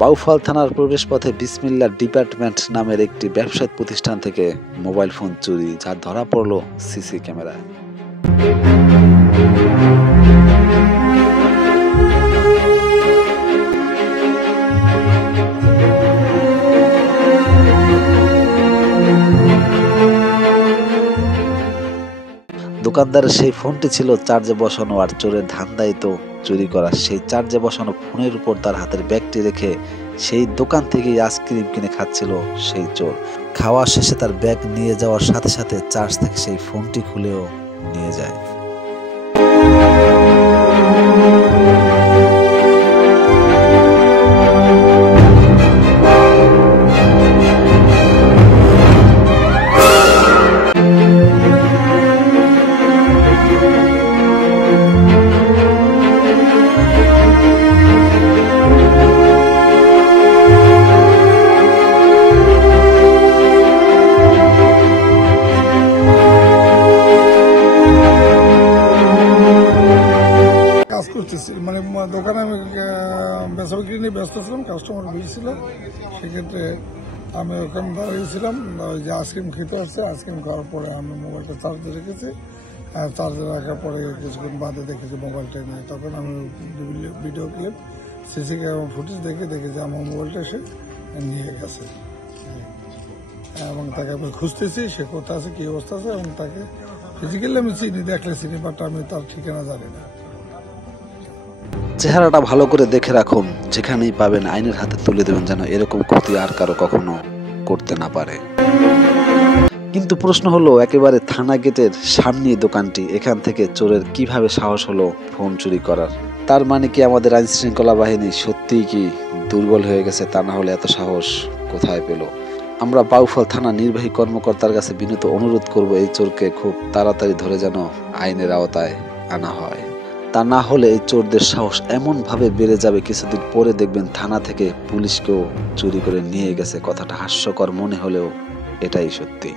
বাউফল থানার প্রবেশপথে বিসমিল্লাহ ডিপার্টমেন্ট নামের একটি ব্যবসায়িক প্রতিষ্ঠান থেকে মোবাইল ফোন চুরি, যা ধরা পড়ল সিসি ক্যামেরায়। দোকানদারের সেই ফোনটি ছিল চার্জে বসানো, আর চোরের ধান্দাই তো চুরি করা। সেই চার্জে বসানো ফোনের উপর তার হাতের ব্যাগটি রেখে সেই দোকান থেকেই আইসক্রিম কিনে খাচ্ছিল সেই চোর। খাওয়া শেষে তার ব্যাগ নিয়ে যাওয়ার সাথে সাথে চার্জ থেকে সেই ফোনটি খুলেও নিয়ে যায়। মানে দোকানে আমি বেচা বিক্রি নিয়ে ব্যস্ত ছিলাম, কাস্টমার ভিড় ছিল। সেক্ষেত্রে আমি ওখানে দাঁড়িয়েছিলাম, ওই যে আইসক্রিম খেতে আসছে। আইসক্রিম খাওয়ার পরে আমি মোবাইলটা চার্জে রেখেছি। চার্জে রাখার পরে কিছুক্ষণ বাদে দেখেছি মোবাইলটা নেই। তখন আমি video clip, CC camera footage দেখে দেখেছি আমার মোবাইলটা এসে নিয়ে গেছে। এবং তাকে আমি খুঁজতেছি সে কোথায় আছে, কি অবস্থা আছে, এবং তাকে ফিজিক্যালি আমি চিনি, দেখলে চিনি, বাট আমি তার ঠিকানা জানি না। চেহারাটা ভালো করে দেখে রাখুন, যেখানেই পাবেন আইনের হাতে তুলে দেবেন, যেন এরকম ক্ষতি আর কারো কখনো করতে না পারে। কিন্তু প্রশ্ন হলো, একেবারে থানা গেটের সামনে দোকানটি, এখান থেকে চোরের কিভাবে সাহস হলো ফোন চুরি করার? তার মানে কি আমাদের আইন শৃঙ্খলা বাহিনী সত্যিই কি দুর্বল হয়ে গেছে? তা না হলে এত সাহস কোথায় পেল? আমরা বাউফল থানা নির্বাহী কর্মকর্তার কাছে বিনীত অনুরোধ করব, এই চোরকে খুব তাড়াতাড়ি ধরে যেন আইনের আওতায় আনা হয়। তা না হলে এই চোরদের সাহস এমন ভাবে বেড়ে যাবে, কিছুদিন পরে দেখবেন থানা থেকে পুলিশকেও চুরি করে নিয়ে গেছে। কথাটা হাস্যকর মনে হলেও এটাই সত্যি।